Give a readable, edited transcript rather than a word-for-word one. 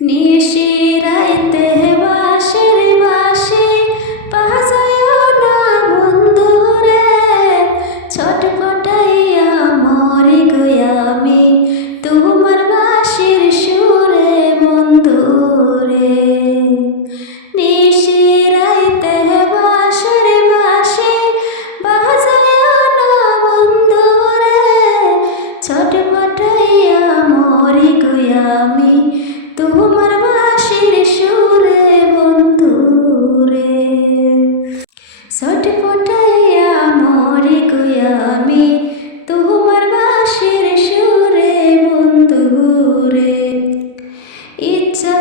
নিশিরাইতে বাঁশির বাঁশি বাজায় না বন্ধুরে, ছটফটাইয়া মরি গো আমি তোমার বাঁশির সুরে বন্ধুরে। নিশিরাইতে বাঁশির বাঁশি বাজায় না বন্ধুরে, ছটফটাইয়া মরি গো আমি তোমার বাঁশির সুরে বন্ধুরে। ছটফটাইয়া মরি গো আমি তোমার বাঁশির সুরে বন্ধুরে। ইচ্ছা